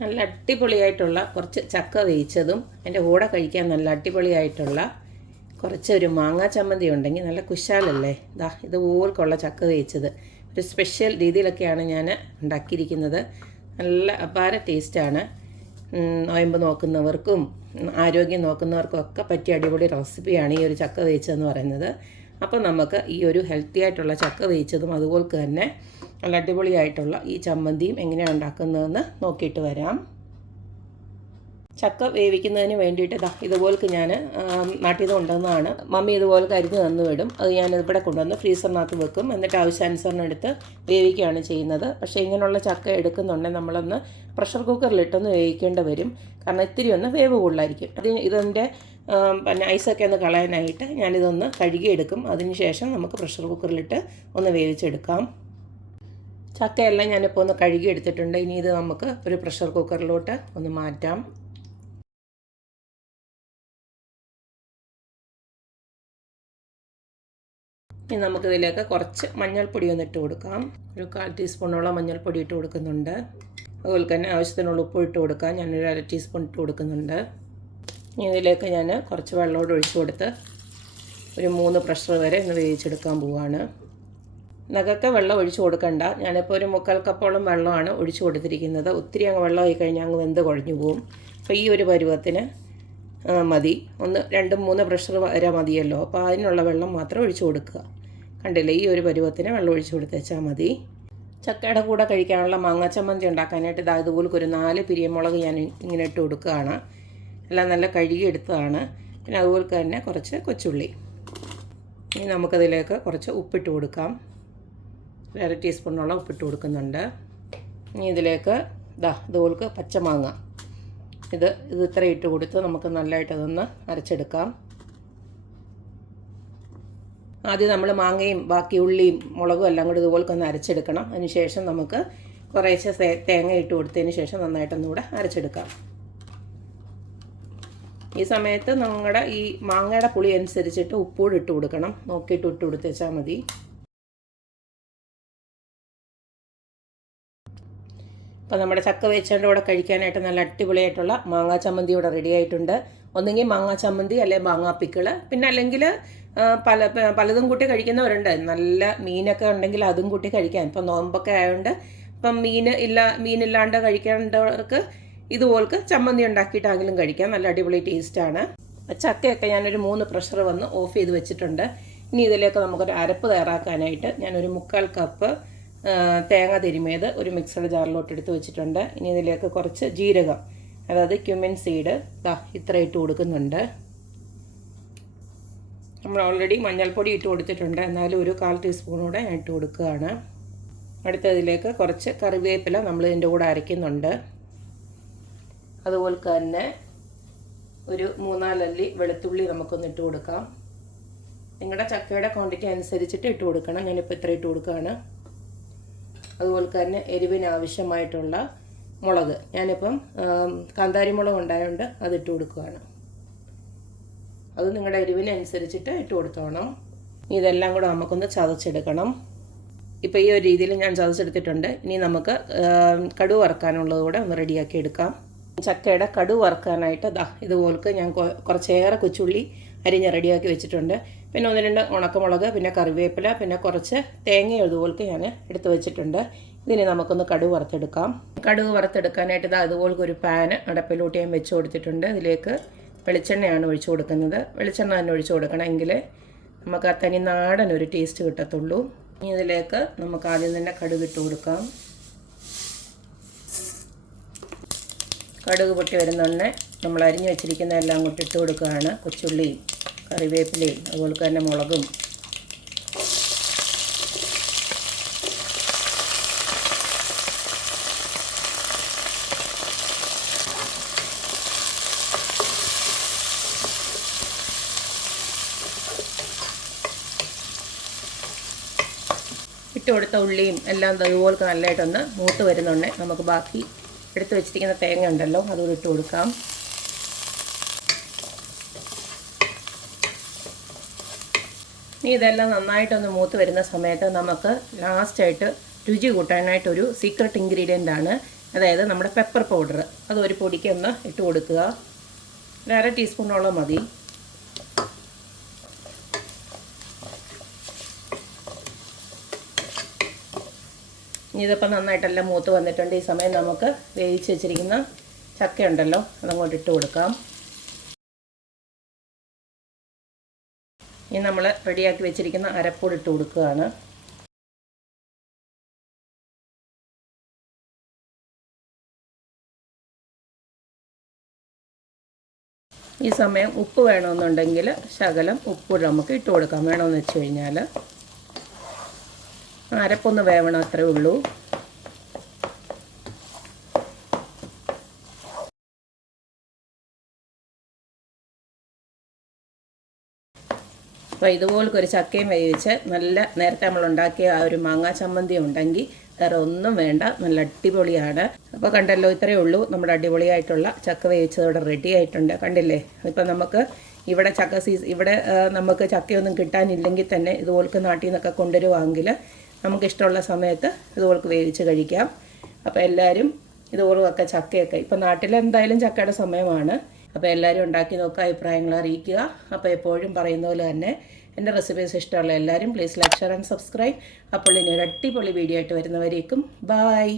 നല്ല അടിപൊളിയായിട്ടുള്ള കുറച്ച് ചക്ക വേവിച്ചതും എന്റെ കൂടെ കഴിക്കാൻ നല്ല അടിപൊളിയായിട്ടുള്ള കുറച്ച് ഒരു മാങ്ങാ ചമ്മന്തി ഉണ്ടെങ്കിൽ നല്ല കുശാലല്ലേ? ദാ ഇതുപോൽക്കുള്ള ചക്ക വേവിച്ചത്. ഒരു സ്പെഷ്യൽ രീതിയിലൊക്കെയാണ് ഞാൻ ഉണ്ടാക്കിയിരിക്കുന്നത്. നല്ല അപാര ടേസ്റ്റാണ് നോയമ്പ് നോക്കുന്നവർക്കും ആരോഗ്യം നോക്കുന്നവർക്കും ഒക്കെ പറ്റിയ അടിപൊളി റെസിപ്പിയാണ് ഈ ഒരു ചക്ക വേവിച്ചതെന്ന് പറയുന്നത്. അപ്പോൾ നമുക്ക് ഈ ഒരു ഹെൽത്തി ആയിട്ടുള്ള ചക്ക വേവിച്ചതും അതുപോലെ തന്നെ നല്ല അടിപൊളിയായിട്ടുള്ള ഈ ചമ്മന്തിയും എങ്ങനെയാണ് ഉണ്ടാക്കുന്നതെന്ന് നോക്കിയിട്ട് വരാം. ചക്ക വേവിക്കുന്നതിന് വേണ്ടിയിട്ട് ദാ ഇതുപോലക്ക് ഞാൻ നിന്ന് കൊണ്ടുവന്നതാണ്. മമ്മി ഇതുപോലെ അരിഞ്ഞ് തന്നു വിടും. അത് ഞാൻ ഇവിടെ കൊണ്ടുവന്ന് ഫ്രീസറിനകത്ത് വെക്കും. എന്നിട്ട് ആവശ്യാനുസരണം എടുത്ത് വേവിക്കുകയാണ് ചെയ്യുന്നത്. പക്ഷേ ഇങ്ങനെയുള്ള ചക്ക എടുക്കുന്നുണ്ടെങ്കിൽ നമ്മളൊന്ന് പ്രഷർ കുക്കറിലിട്ടൊന്ന് വേവിക്കേണ്ടി വരും. കാരണം ഇത്തിരി ഒന്ന് വേവ് കൂടുതലായിരിക്കും. അത് ഇതിന്റെ പിന്നെ ഐസൊക്കെ ഒന്ന് കളയാനായിട്ട് ഞാനിതൊന്ന് കഴുകിയെടുക്കും. അതിന് ശേഷം നമുക്ക് പ്രഷർ കുക്കറിലിട്ട് ഒന്ന് വേവിച്ചെടുക്കാം. ചക്കയെല്ലാം ഞാനിപ്പോൾ ഒന്ന് കഴുകി എടുത്തിട്ടുണ്ട്. ഇനി ഇത് നമുക്ക് ഒരു പ്രഷർ കുക്കറിലോട്ട് ഒന്ന് മാറ്റാം. ഇനി നമുക്കിതിലേക്ക് കുറച്ച് മഞ്ഞൾപ്പൊടി ഒന്ന് ഇട്ട് കൊടുക്കാം. ഒരു കാൽ ടീസ്പൂണോളം മഞ്ഞൾപ്പൊടി ഇട്ട് കൊടുക്കുന്നുണ്ട്. അതുപോലെ തന്നെ ആവശ്യത്തിനുള്ള ഉപ്പ് ഇട്ട് കൊടുക്കാം. ഞാനൊരു അര ടീസ്പൂൺ ഇട്ട് കൊടുക്കുന്നുണ്ട്. ഇനി ഇതിലേക്ക് ഞാൻ കുറച്ച് വെള്ളമോട് ഒഴിച്ചു കൊടുത്ത് ഒരു മൂന്ന് പ്രഷർ വരെ ഇന്ന് വേവിച്ചെടുക്കാൻ പോവുകയാണ് നഖത്തെ വെള്ളം ഒഴിച്ചു കൊടുക്കണ്ട. ഞാനിപ്പോൾ ഒരു മുക്കാൽ കപ്പോളം വെള്ളമാണ് ഒഴിച്ചു കൊടുത്തിരിക്കുന്നത്. ഒത്തിരി അങ്ങ് വെള്ളമായി കഴിഞ്ഞാൽ അങ്ങ് വെന്ത് കുഴഞ്ഞു പോകും അപ്പോൾ ഈ ഒരു പരുവത്തിന് മതി. ഒന്ന് രണ്ട് മൂന്ന് പ്രഷർ വരെ മതിയല്ലോ. അപ്പോൾ അതിനുള്ള വെള്ളം മാത്രം ഒഴിച്ചു കൊടുക്കുക. കണ്ടില്ലേ? ഈ ഒരു പരുവത്തിന് വെള്ളം ഒഴിച്ചു കൊടുത്തേച്ചാൽ മതി. ചക്കയുടെ കൂടെ കഴിക്കാനുള്ള മാങ്ങ ചമ്മന്തി ഉണ്ടാക്കാനായിട്ട് ഇതാ ഇതുപോലെ ഒരു നാല് പിരിയമുളക് ഞാൻ ഇങ്ങനെ ഇട്ട് കൊടുക്കുകയാണ്. എല്ലാം നല്ല കഴുകി എടുത്തതാണ്. പിന്നെ അതുപോലെ തന്നെ കുറച്ച് കൊച്ചുള്ളി. ഇനി നമുക്കതിലേക്ക് കുറച്ച് ഉപ്പിട്ട് കൊടുക്കാം. ഒരു ടീസ്പൂണോളം ഉപ്പിട്ട് കൊടുക്കുന്നുണ്ട്. ഇനി ഇതിലേക്ക് ഇതാ ഇതുപോൽക്ക് പച്ചമാങ്ങ ഇത് ഇത് ഇത്ര ഇട്ട് കൊടുത്ത് നമുക്ക് നല്ലതായിട്ട് അതൊന്ന് അരച്ചെടുക്കാം. ആദ്യം നമ്മൾ മാങ്ങയും ബാക്കി ഉള്ളിയും മുളകും എല്ലാം കൂടി ഇതുപോലൊക്കെ ഒന്ന് അരച്ചെടുക്കണം. അതിനുശേഷം നമുക്ക് കുറേശ്ശെ തേങ്ങ ഇട്ട് കൊടുത്തതിന് ശേഷം നന്നായിട്ടൊന്നും കൂടെ അരച്ചെടുക്കാം. ഈ സമയത്ത് നമ്മുടെ ഈ മാങ്ങയുടെ പുളി അനുസരിച്ചിട്ട് ഉപ്പൂടി ഇട്ട് കൊടുക്കണം. നോക്കിയിട്ട് ഇട്ട് കൊടുത്തേച്ചാൽ മതി. അപ്പോൾ നമ്മുടെ ചക്ക വെച്ചുകൊണ്ട് കൂടെ കഴിക്കാനായിട്ട് നല്ല അടിപൊളിയായിട്ടുള്ള മാങ്ങാ ചമ്മന്തി ഇവിടെ റെഡി ആയിട്ടുണ്ട്. ഒന്നെങ്കിൽ മാങ്ങാ ചമ്മന്തി അല്ലെങ്കിൽ മാങ്ങാ പിക്കിൾ പിന്നെ അല്ലെങ്കിൽ പല പലതും കൂട്ടി കഴിക്കുന്നവരുണ്ട്. നല്ല മീനൊക്കെ ഉണ്ടെങ്കിൽ അതും കൂട്ടി കഴിക്കാൻ ഇപ്പം നോമ്പൊക്കെ ആയതുകൊണ്ട് ഇപ്പം മീൻ ഇല്ല മീനില്ലാണ്ട് കഴിക്കേണ്ടവർക്ക് ഇതുപോലെക്ക് ചമ്മന്തി ഉണ്ടാക്കിയിട്ടാണെങ്കിലും കഴിക്കാം. നല്ല അടിപൊളി ടേസ്റ്റാണ് ചക്കയൊക്കെ ഞാനൊരു മൂന്ന് പ്രഷർ വന്ന് ഓഫ് ചെയ്ത് വെച്ചിട്ടുണ്ട്. ഇനി ഇതിലേക്ക് നമുക്കൊരു അരപ്പ് തയ്യാറാക്കാനായിട്ട് ഞാനൊരു മുക്കാൽ കപ്പ് തേങ്ങ തിരുമിയത് ഒരു മിക്സഡ് ജാറിലോട്ട് എടുത്ത് വെച്ചിട്ടുണ്ട്. ഇനി ഇതിലേക്ക് കുറച്ച് ജീരകം അതായത് ക്യുമിൻ സീഡ് ദാ ഇത്ര ഇട്ട് കൊടുക്കുന്നുണ്ട്. നമ്മൾ ഓൾറെഡി മഞ്ഞൾപ്പൊടി ഇട്ട് കൊടുത്തിട്ടുണ്ട്. എന്നാലും ഒരു കാൽ ടീസ്പൂൺ കൂടെ ഞാൻ ഇട്ട് കൊടുക്കുകയാണ്. അടുത്തതിലേക്ക് കുറച്ച് കറിവേപ്പില നമ്മൾ ഇതിന്റെ കൂടെ അരയ്ക്കുന്നുണ്ട്. അതുപോലെ തന്നെ ഒരു മൂന്നാലല്ലി വെളുത്തുള്ളി നമുക്കൊന്ന് ഇട്ട് കൊടുക്കാം. നിങ്ങളുടെ ചക്കയുടെ ക്വാണ്ടിറ്റി അനുസരിച്ചിട്ട് ഇട്ട് കൊടുക്കണം. ഞാനിപ്പോൾ ഇത്ര ഇട്ട് കൊടുക്കുകയാണ്. അതുപോലെ തന്നെ എരിവിന് ആവശ്യമായിട്ടുള്ള മുളക്. ഞാനിപ്പം കാന്താരി മുളക് ഉണ്ടായതുകൊണ്ട് അതിട്ട് കൊടുക്കുകയാണ് അത് നിങ്ങളുടെ എരിവിനനുസരിച്ചിട്ട് ഇട്ട് കൊടുത്തോണം. ഇതെല്ലാം കൂടെ നമുക്കൊന്ന് ചതച്ചെടുക്കണം. ഇപ്പോൾ ഈ ഒരു രീതിയിൽ ഞാൻ ചതച്ചെടുത്തിട്ടുണ്ട്. ഇനി നമുക്ക് കടു വറുക്കാനുള്ളത് കൂടെ ഒന്ന് റെഡിയാക്കി എടുക്കാം. ചക്കയുടെ കടു വറുക്കാനായിട്ട് ദാ ഇതുപോലെ ഞാൻ കുറച്ചേറെ കൊച്ചുള്ളി അരിഞ്ഞ് റെഡിയാക്കി വെച്ചിട്ടുണ്ട്. പിന്നെ ഒന്ന് രണ്ട് ഉണക്കമുളക് പിന്നെ കറിവേപ്പില പിന്നെ കുറച്ച് തേങ്ങ ഇതുപോലക്ക് ഞാൻ എടുത്തു വെച്ചിട്ടുണ്ട്. ഇതിനെ നമുക്കൊന്ന് കടുക് വറുത്തെടുക്കാം. കടുക് വറുത്തെടുക്കാനായിട്ട് ഇത് അതുപോലൊക്കെ ഒരു പാന് അടപ്പിലോട്ട് ഞാൻ വെച്ച് കൊടുത്തിട്ടുണ്ട്. ഇതിലേക്ക് വെളിച്ചെണ്ണയാണ് ഒഴിച്ചു കൊടുക്കുന്നത്. വെളിച്ചെണ്ണ തന്നെ ഒഴിച്ചു കൊടുക്കണമെങ്കിൽ നമുക്ക് ആ തനി നാടൻ ഒരു ടേസ്റ്റ് കിട്ടത്തുള്ളൂ. ഇനി ഇതിലേക്ക് നമുക്ക് ആദ്യം തന്നെ കടുക് ഇട്ട് കൊടുക്കാം. കടുക് പൊട്ടി വരുന്നുണ്ടെ നമ്മൾ അരിഞ്ഞു വെച്ചിരിക്കുന്ന എല്ലാം കൂട്ടി ഇട്ട് കൊടുക്കുകയാണ്. കൊച്ചുള്ളിയും കറിവേപ്പിലയും അതുപോലെ തന്നെ മുളകും. ഇട്ട് കൊടുത്ത ഉള്ളിയും എല്ലാം അതുപോലെ നല്ലതായിട്ടൊന്ന് മൂത്ത് വരുന്നുണ്ട്. നമുക്ക് ബാക്കി എടുത്ത് വെച്ചിരിക്കുന്ന തേങ്ങ ഉണ്ടല്ലോ അതുകൂടി ഇട്ട് കൊടുക്കാം ഇതെല്ലാം നന്നായിട്ടൊന്ന് മൂത്ത് വരുന്ന സമയത്ത് നമുക്ക് ലാസ്റ്റായിട്ട് രുചി കൂട്ടാനായിട്ടൊരു സീക്രട്ട് ഇൻഗ്രീഡിയന്റ് ആണ്. അതായത് നമ്മുടെ പെപ്പർ പൗഡർ അത് ഒരു പൊടിക്ക് ഒന്ന് ഇട്ട് കൊടുക്കുക. ഒരു അര ടീസ്പൂണോളം മതി. ഇനി ഇതിപ്പോൾ നന്നായിട്ടെല്ലാം മൂത്ത് വന്നിട്ടുണ്ട്. ഈ സമയം നമുക്ക് വേവിച്ച് വെച്ചിരിക്കുന്ന ചക്കയുണ്ടല്ലോ. അതങ്ങോട്ട് ഇട്ട് കൊടുക്കാം. ഇനി നമ്മൾ റെഡിയാക്കി വെച്ചിരിക്കുന്ന അരപ്പൊടി ഇട്ട് കൊടുക്കുകയാണ്. ഈ സമയം ഉപ്പ് വേണമെന്നുണ്ടെങ്കിൽ ശകലം ഉപ്പ് നമുക്ക് ഇട്ട് കൊടുക്കാം. വേണമെന്ന് വെച്ച് കഴിഞ്ഞാൽ അരപ്പൊന്ന് വേവണം അത്രേ ഉള്ളൂ. അപ്പോൾ ഇതുപോലൊക്കെ ഒരു ചക്കയും വേവിച്ച് നല്ല നേരത്തെ നമ്മൾ ഉണ്ടാക്കിയ ആ ഒരു മാങ്ങാ ചമ്മന്തി ഉണ്ടെങ്കിൽ വേറെ ഒന്നും വേണ്ട. നല്ല അടിപൊളിയാണ്. അപ്പോൾ കണ്ടല്ലോ ഇത്രയേ ഉള്ളൂ. നമ്മുടെ അടിപൊളിയായിട്ടുള്ള ചക്ക വേവിച്ചതോടെ റെഡി ആയിട്ടുണ്ട്. കണ്ടില്ലേ? ഇപ്പം നമുക്ക് ഇവിടെ ചക്ക സീസ് ഇവിടെ നമുക്ക് ചക്കയൊന്നും കിട്ടാനില്ലെങ്കിൽ തന്നെ ഇതുപോലൊക്കെ നാട്ടിൽ നിന്നൊക്കെ കൊണ്ടുവരുവാണെങ്കിൽ നമുക്കിഷ്ടമുള്ള സമയത്ത് ഇതുപോലൊക്കെ വേവിച്ച് കഴിക്കാം. അപ്പോൾ എല്ലാവരും ഇതുപോലൊക്കെ ചക്കയൊക്കെ ഇപ്പം നാട്ടിലെന്തായാലും ചക്കയുടെ സമയമാണ്. അപ്പോൾ എല്ലാവരും ഉണ്ടാക്കി നോക്കുക അഭിപ്രായങ്ങൾ അറിയിക്കുക. അപ്പോൾ എപ്പോഴും പറയുന്ന പോലെ തന്നെ എന്റെ റെസിപ്പീസ് ഇഷ്ടമുള്ള എല്ലാവരും please like share and subscribe അപ്പോൾ ഇനി ഒരു അടിപൊളി വീഡിയോ ആയിട്ട് വരുന്നവരേക്കും ബായ്